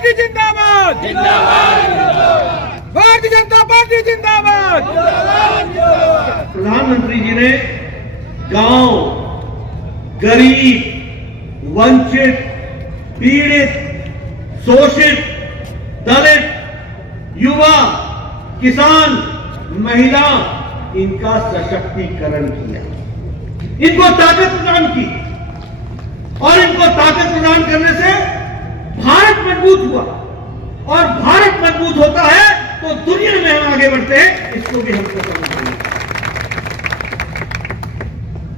Party जिंदाबाद, Bharatiya Janata party जिंदाबाद। प्रधानमंत्री जी ने गांव, गरीब, वंचित, पीड़ित, शोषित, दलित, युवा, किसान, महिला, इनका सशक्तिकरण किया, इनको ताकत प्रदान की और इनको ताकत प्रदान करने से भारत मजबूत हुआ और भारत मजबूत होता है तो दुनिया में हम आगे बढ़ते हैं, इसको भी हमको समझना चाहिए।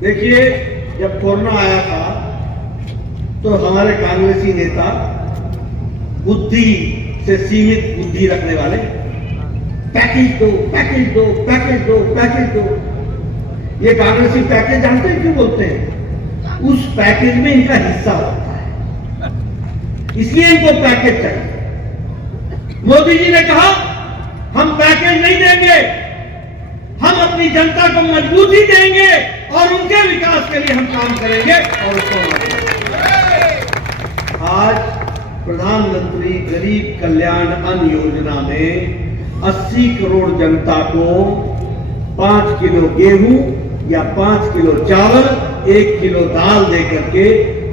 देखिए, जब कोरोना आया था तो हमारे कांग्रेसी नेता, बुद्धि से सीमित बुद्धि रखने वाले, पैकेज दो, पैकेज दो, पैकेज दो, पैकेज दो। ये कांग्रेसी पैकेज जानते हैं क्यों बोलते हैं? उस पैकेज में इनका हिस्सा होता है, इसलिए इनको पैकेज चाहिए। मोदी जी ने कहा हम पैकेज नहीं देंगे, हम अपनी जनता को मजबूती देंगे और उनके विकास के लिए हम काम करेंगे और उसको आज प्रधानमंत्री गरीब कल्याण अन्न योजना में 80 करोड़ जनता को 5 किलो गेहूं या 5 किलो चावल, 1 किलो दाल देकर के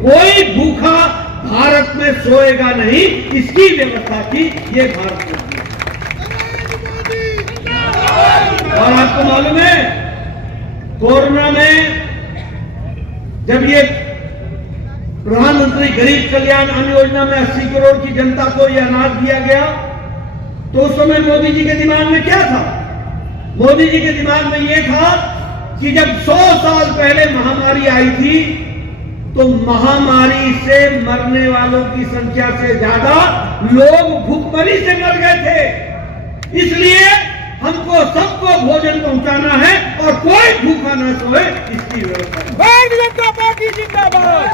कोई भूखा भारत में सोएगा नहीं, इसकी व्यवस्था की ये भारत में। और आपको मालूम है, कोरोना में जब ये प्रधानमंत्री गरीब कल्याण अन्न योजना में 80 करोड़ की जनता को यह अनाज दिया गया, तो उस समय मोदी जी के दिमाग में क्या था? मोदी जी के दिमाग में यह था कि जब 100 साल पहले महामारी आई थी तो महामारी से मरने वालों की संख्या से ज्यादा लोग भूखमरी से मर गए थे, इसलिए हमको सबको भोजन पहुंचाना है और कोई भूखा न सोए, इसकी व्यवस्था। भारतीय जनता पार्टी जिंदाबाद।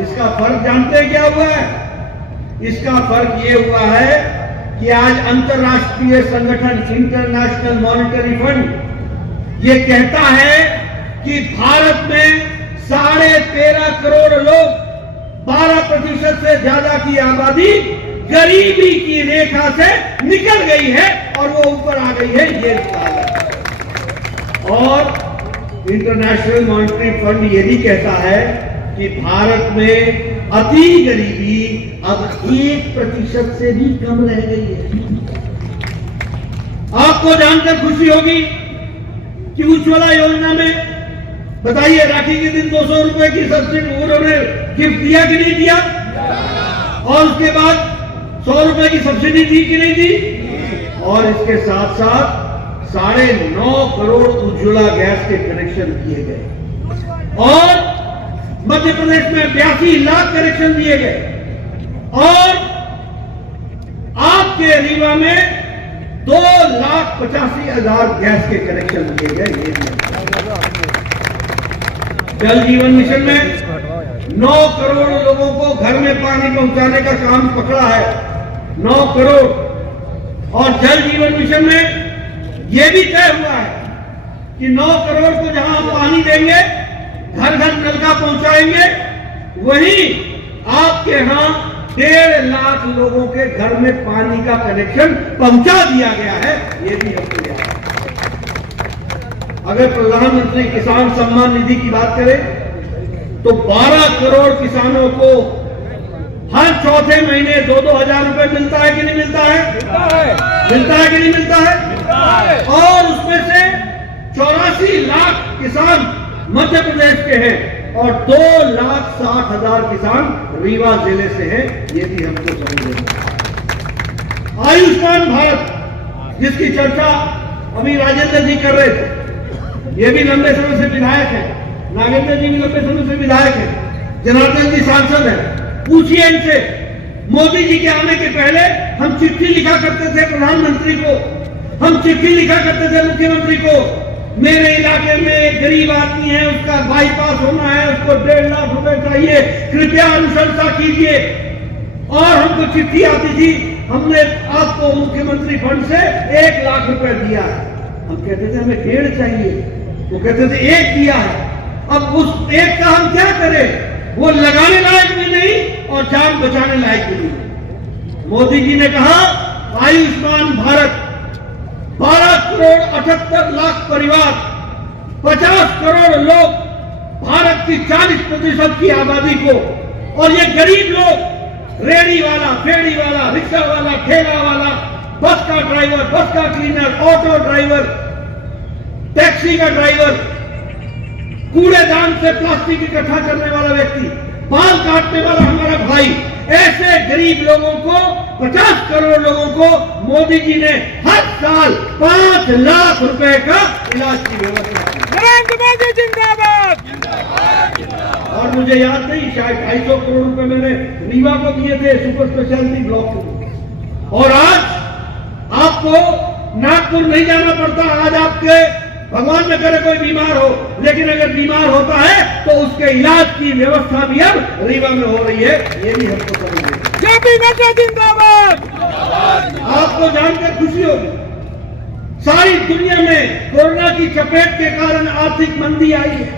इसका फर्क जानते हैं क्या हुआ है? इसका फर्क ये हुआ है कि आज अंतर्राष्ट्रीय संगठन इंटरनेशनल मॉनेटरी फंड ये कहता है कि भारत में 13.5 करोड़ लोग, 12% से ज्यादा की आबादी गरीबी की रेखा से निकल गई है और वो ऊपर आ गई है, ये और इंटरनेशनल मॉनेटरी फंड ये भी कहता है कि भारत में अति गरीबी अब 1% से भी कम रह गई है। आपको जानकर खुशी होगी कि उज्ज्वला योजना में, बताइए, राखी के दिन 200 रुपए की सब्सिडी उन्होंने गिफ्ट दिया कि नहीं दिया? और उसके बाद 100 रुपए की सब्सिडी दी कि नहीं दी? और इसके साथ साथ 9.5 करोड़ उज्ज्वला गैस के कनेक्शन दिए गए और मध्य प्रदेश में 82 लाख कनेक्शन दिए गए और आपके रीवा में 2,85,000 गैस के कनेक्शन दिए गए। जल जीवन मिशन में 9 करोड़ लोगों को घर में पानी पहुंचाने का काम पकड़ा है, 9 करोड़। और जल जीवन मिशन में यह भी तय हुआ है कि 9 करोड़ को जहां पानी देंगे, घर घर नल का पहुंचाएंगे, वहीं आपके यहां 1.5 लाख लोगों के घर में पानी का कनेक्शन पहुंचा दिया गया है, ये भी हमको याद है। अगर प्रधानमंत्री किसान सम्मान निधि की बात करें तो 12 करोड़ किसानों को हर चौथे महीने 2-2 हजार रुपए मिलता है कि नहीं मिलता है? मिलता है कि नहीं मिलता है? और उसमें से 84 लाख किसान मध्य प्रदेश के हैं और 2,60,000 किसान रीवा जिले से हैं, ये भी हमको समझना। आयुष्मान भारत जिसकी चर्चा अभी राजेंद्र जी कर रहे थे, ये भी लंबे समय से विधायक है, नागेंद्र जी भी लंबे समय से विधायक है, जनार्दन जी सांसद है। पूछिए इनसे, मोदी जी के आने के पहले हम चिट्ठी लिखा करते थे प्रधानमंत्री को, हम चिट्ठी लिखा करते थे मुख्यमंत्री को, मेरे इलाके में एक गरीब आदमी है, उसका बाईपास होना है, उसको 1.5 लाख रुपए चाहिए, कृपया अनुशंसा कीजिए। और हमको चिट्ठी आती थी, हमने आपको मुख्यमंत्री फंड से 1 लाख रुपए दिया है। हम कहते थे हमें 1.5 चाहिए, वो कहते थे 1 दिया है। अब उस 1 का हम क्या करें? वो लगाने लायक भी नहीं और जान बचाने लायक भी नहीं। मोदी जी ने कहा आयुष्मान भारत, 12 करोड़ 78 लाख परिवार, 50 करोड़ लोग, भारत की 40% की आबादी को, और ये गरीब लोग, रेड़ी वाला, फेड़ी वाला, रिक्शा वाला, ठेला वाला, बस का ड्राइवर, बस का क्लीनर, ऑटो ड्राइवर, टैक्सी का ड्राइवर, कूड़ेदान से प्लास्टिक इकट्ठा करने वाला व्यक्ति, बाल काटने वाला हमारा भाई, ऐसे गरीब लोगों को, 50 करोड़ लोगों को मोदी जी ने हर साल 5 लाख रुपए का इलाज की व्यवस्था की। नरेंद्र मोदी जिंदाबाद। और मुझे याद नहीं, शायद 250 करोड़ रुपए मैंने रीवा को दिए थे सुपर स्पेशलिटी ब्लॉक को। और आज आपको नागपुर नहीं जाना पड़ता। आज आपके भगवान न करे कोई बीमार हो, लेकिन अगर बीमार होता है तो उसके इलाज की व्यवस्था भी अब रीवा में हो रही है। ये भी हमको समझिए। जेपी नड्डा जिंदाबाद। आपको जानकर खुशी होगी, सारी दुनिया में कोरोना की चपेट के कारण आर्थिक मंदी आई है।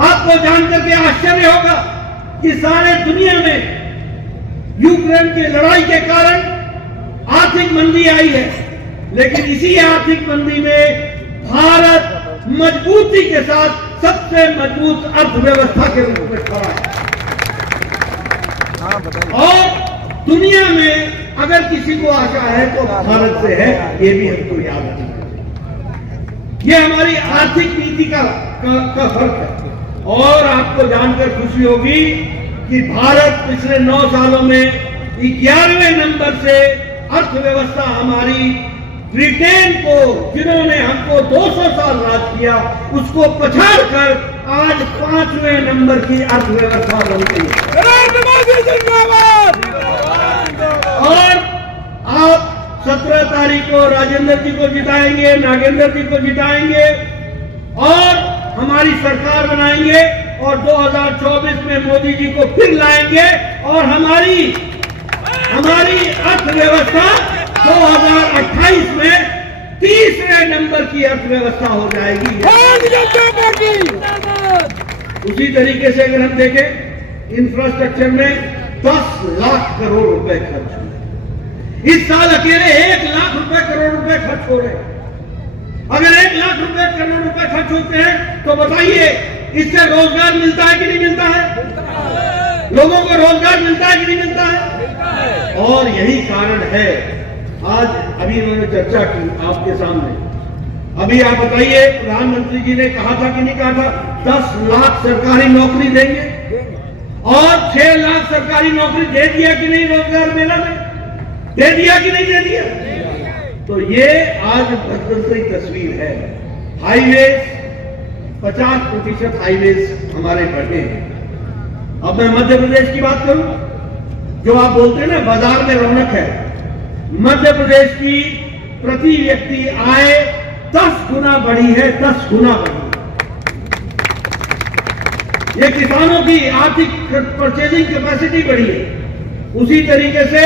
आपको जानकर के आश्चर्य होगा कि सारे दुनिया में यूक्रेन की लड़ाई के कारण आर्थिक मंदी आई है, लेकिन इसी आर्थिक मंदी में भारत मजबूती के साथ सबसे मजबूत अर्थव्यवस्था के रूप में खड़ा है। और दुनिया में अगर किसी को आशा है तो भारत से है, ये भी हमको याद रखना चाहिए। ये हमारी आर्थिक नीति का फर्क है। और आपको जानकर खुशी होगी कि भारत पिछले 9 सालों में 11वें नंबर से अर्थव्यवस्था हमारी ब्रिटेन को, जिन्होंने हमको 200 साल राज किया, उसको पछाड़कर आज 5वें नंबर की अर्थव्यवस्था बन गई है। नरेंद्र मोदी जिंदाबाद। और आप 17 तारीख को राजेंद्र जी को जिताएंगे, नागेंद्र जी को जिताएंगे और हमारी सरकार बनाएंगे और 2024 में मोदी जी को फिर लाएंगे और हमारी अर्थव्यवस्था 2028 में 3रे नंबर की अर्थव्यवस्था हो जाएगी। उसी तरीके से अगर हम देखें, इंफ्रास्ट्रक्चर में 10 लाख करोड़ रुपए खर्च हुए। इस साल अकेले 1 लाख करोड़ रुपए खर्च हो रहे हैं। अगर 1 लाख करोड़ रुपए खर्च होते हैं तो बताइए, इससे रोजगार मिलता है कि नहीं मिलता है? लोगों को रोजगार मिलता है कि नहीं मिलता है? और यही कारण है, आज अभी उन्होंने चर्चा की आपके सामने। अभी आप बताइए, प्रधानमंत्री जी ने कहा था कि नहीं कहा था 10 लाख सरकारी नौकरी देंगे, और 6 लाख सरकारी नौकरी दे दिया कि नहीं? रोजगार मेला में दे दिया कि नहीं दे दिया? तो ये आज बदलती तस्वीर है। हाईवेज 50% हाईवेज हमारे बढ़े हैं। अब मैं मध्य प्रदेश की बात करूं, जो आप बोलते हैं ना बाजार में रौनक है, मध्य प्रदेश की प्रति व्यक्ति आय 10 गुना बढ़ी है, 10 गुना बढ़ी। ये किसानों की आर्थिक परचेजिंग कैपेसिटी बढ़ी है। उसी तरीके से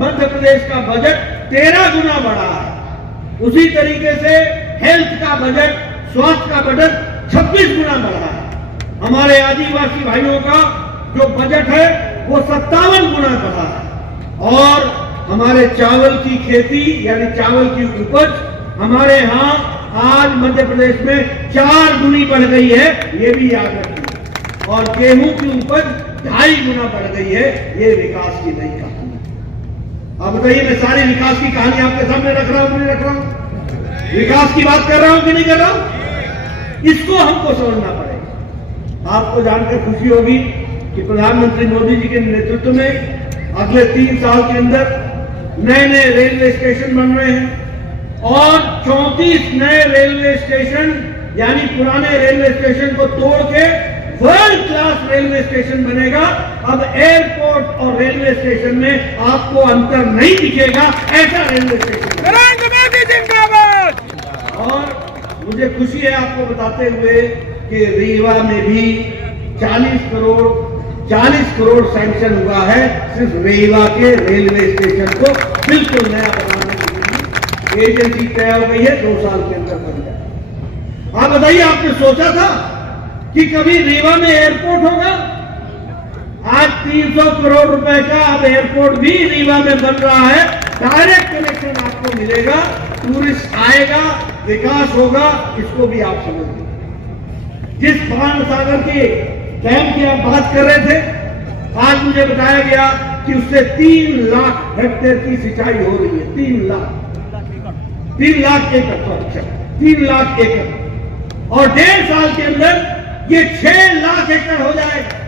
मध्य प्रदेश का बजट 13 गुना बढ़ा है। उसी तरीके से हेल्थ का बजट, स्वास्थ्य का बजट 26 गुना बढ़ा है। हमारे आदिवासी भाइयों का जो बजट है वो 57 गुना बढ़ा है। और हमारे चावल की खेती यानी चावल की उपज हमारे यहाँ आज मध्य प्रदेश में 4 गुनी बढ़ गई है, ये भी याद रखिए। और गेहूं की उपज 2.5 गुना बढ़ गई है। ये विकास की नई कहानी। आप बताइए, मैं सारी विकास की कहानी आपके सामने रख रहा हूं कि नहीं रख रहा हूं? विकास की बात कर रहा हूं कि नहीं कर रहा हूं? इसको हमको समझना पड़ेगा। आपको जानकर खुशी होगी कि प्रधानमंत्री मोदी जी के नेतृत्व में अगले 3 साल के अंदर नए रेलवे स्टेशन बन रहे हैं और 34 नए रेलवे स्टेशन यानी पुराने रेलवे स्टेशन को तोड़ के वर्ल्ड क्लास रेलवे स्टेशन बनेगा। अब एयरपोर्ट और रेलवे स्टेशन में आपको अंतर नहीं दिखेगा, ऐसा रेलवे स्टेशन। नरेंद्र मोदी जिंदाबाद। और मुझे खुशी है आपको बताते हुए कि रीवा में भी 40 करोड़ सैंक्शन हुआ है सिर्फ रीवा के रेलवे स्टेशन को बिल्कुल नया बनाने के लिए। एजेंसी तय हो गई है, 2 साल के अंदर बन जाए। आप बताइए, आपने सोचा था कि कभी रीवा में एयरपोर्ट होगा? आज 300 करोड़ रुपए का अब एयरपोर्ट भी रीवा में बन रहा है। डायरेक्ट कनेक्शन आपको मिलेगा, टूरिस्ट आएगा, विकास होगा, इसको भी आप समझिए। जिस पान सागर के डैम की आप बात कर रहे थे, आज मुझे बताया गया कि उससे 3 लाख हेक्टेयर की सिंचाई हो रही है। 3 लाख एकड़, 3 लाख एकड़, और 1.5 साल के अंदर ये 6 लाख एकड़ हो जाएगा,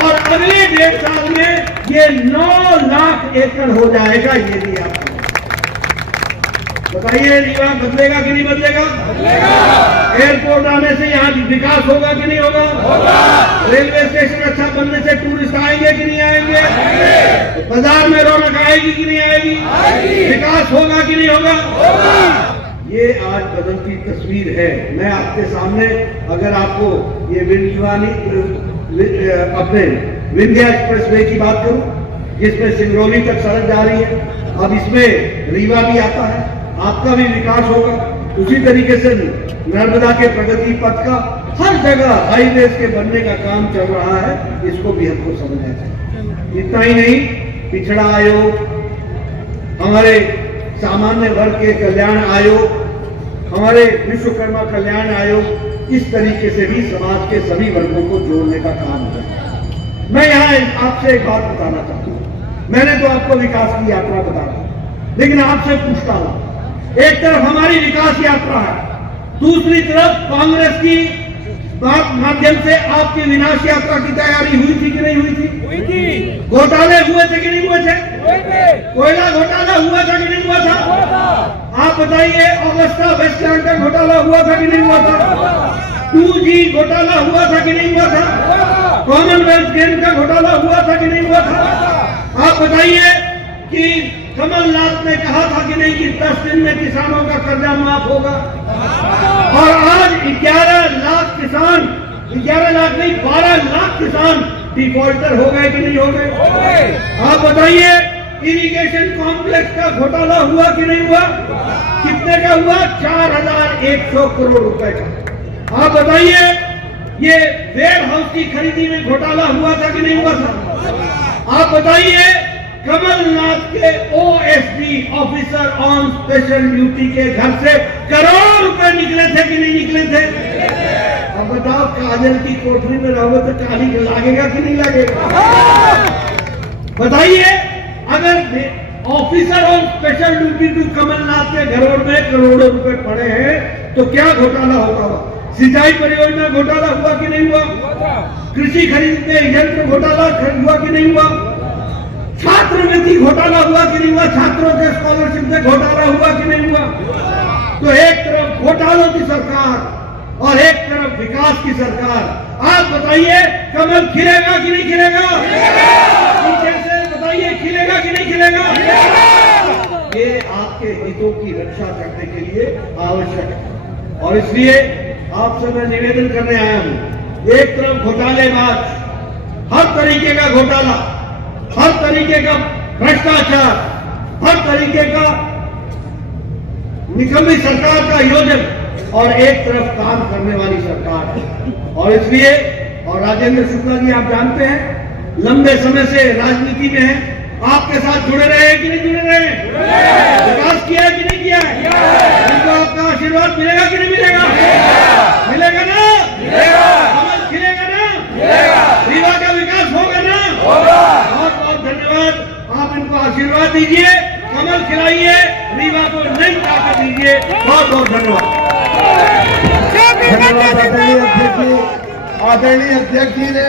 और अगले 1.5 साल में ये 9 लाख एकड़ हो जाएगा। ये भी आप बताइए, रीवा बदलेगा कि नहीं बदलेगा? एयरपोर्ट आने से यहाँ विकास होगा कि नहीं होगा? रेलवे स्टेशन अच्छा बनने से टूरिस्ट आएंगे कि नहीं आएंगे? बाजार में रौनक आएगी कि नहीं आएगी? विकास होगा कि नहीं होगा? ये आज बदलती तस्वीर है। मैं आपके सामने, अगर आपको ये अपने विंध्या एक्सप्रेस वे की बात करूं, जिसमें सिंगरौली तक सड़क जा रही है, अब इसमें रीवा भी आता है, आपका भी विकास होगा। उसी तरीके से नर्मदा के प्रगति पथ का हर जगह हाईवेज के बनने का काम चल रहा है, इसको भी हमको समझना चाहिए। इतना ही नहीं, पिछड़ा आयोग, हमारे सामान्य वर्ग के कल्याण आयोग, हमारे विश्वकर्मा कल्याण आयोग, इस तरीके से भी समाज के सभी वर्गों को जोड़ने का काम है। मैं यहाँ आपसे एक बात बताना चाहता हूँ। मैंने तो आपको विकास की यात्रा बता दी, लेकिन आपसे पूछता हूँ, एक तरफ हमारी विकास यात्रा है, दूसरी तरफ कांग्रेस की माध्यम से आपकी विनाश यात्रा की तैयारी हुई थी कि नहीं हुई थी? हुई थी। घोटाले हुए थे कि नहीं हुए थे? कोयला घोटाला हुआ था कि नहीं हुआ था? आप बताइए, अगस्ता वेस्टलैंड का घोटाला हुआ था कि नहीं हुआ था? 2G घोटाला हुआ था कि नहीं हुआ था? कॉमनवेल्थ गेम का घोटाला हुआ था कि नहीं हुआ था? आप बताइए कि कमलनाथ ने कहा था कि नहीं कि 10 दिन में किसानों का कर्जा माफ होगा, और आज 11 लाख किसान, 11 लाख नहीं 12 लाख किसान डिफॉल्टर हो गए कि नहीं हो गए? आप बताइए, इरिगेशन कॉम्प्लेक्स का घोटाला हुआ कि नहीं हुआ? कितने का हुआ? 4100 करोड़ रुपए का। आप बताइए, ये वेयर हाउस की खरीदी में घोटाला हुआ था कि नहीं हुआ था? आप बताइए, कमलनाथ के OSD officer on special duty के घर से करोड़ रुपए निकले थे कि नहीं निकले थे? अब बताओ, काजल की कोठरी में रहोगे तो काली लागेगा कि नहीं लागेगा? बताइए, अगर officer on special duty to Kamal Nath के घरों में करोड़ों रुपए पड़े हैं तो क्या घोटाला होगा? सिंचाई परियोजना घोटाला हुआ कि नहीं हुआ? कृषि खरीद में यंत्र घोटाला हुआ कि नहीं हुआ? छात्रवृत्ति घोटाला हुआ कि नहीं हुआ? छात्रों के स्कॉलरशिप में घोटाला हुआ कि नहीं हुआ? तो एक तरफ घोटालों की सरकार और एक तरफ विकास की सरकार। आप बताइए, कमल खिलेगा कि नहीं खिलेगा? नीचे से बताइए, खिलेगा कि नहीं खिलेगा? ये आपके हितों की रक्षा करने के लिए आवश्यक है, और इसलिए आपसे मैं निवेदन करने आया हूं। एक तरफ घोटालेबाज, हर तरीके का घोटाला, हर तरीके का भ्रष्टाचार, हर तरीके का निकम्मी सरकार का योजन, और एक तरफ काम करने वाली सरकार है। और इसलिए, और राजेंद्र शुक्ला जी आप जानते हैं, लंबे समय से राजनीति में है, आपके साथ जुड़े रहे हैं कि नहीं जुड़े रहे हैं? विकास किया है कि नहीं किया है? इनको आपका आशीर्वाद मिलेगा कि नहीं मिलेगा? मिलेगा ना? कमल खिलेगा ना? रीवा का विकास होगा ना? बहुत बहुत धन्यवाद। आप इनको आशीर्वाद दीजिए, कमल खिलाइए, रीवा को नई ताकत दीजिए। बहुत बहुत धन्यवाद। धन्यवाद आदरणीय अध्यक्ष जी ने